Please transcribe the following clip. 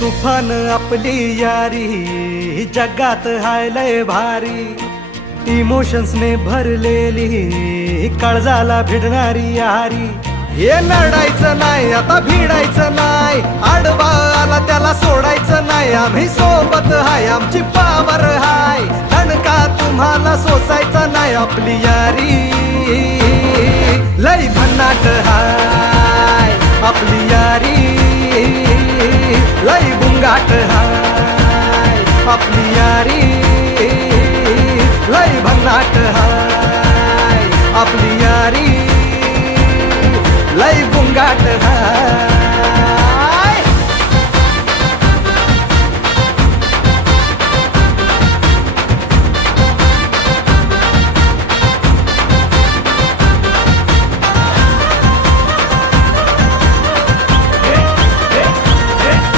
तुफान आपली यारी जगात हाय लय भारी, इमोशन्स ने भरलेली काळजाला भिडणारी यारी. हे लढायचं नाही आता भिडायचं नाही, आडवा आला त्याला सोडायचं नाही. आम्ही सोबत हाय आमची पावर हाय, दणका तुम्हाला सोसायचा नाही. आपली यारी लय भन्नाट हाय, आपली यारी लय बुंगाट हाय. आपली यारी लय भन्नाट हाय, आपली यारी लय बुंगाट हाय.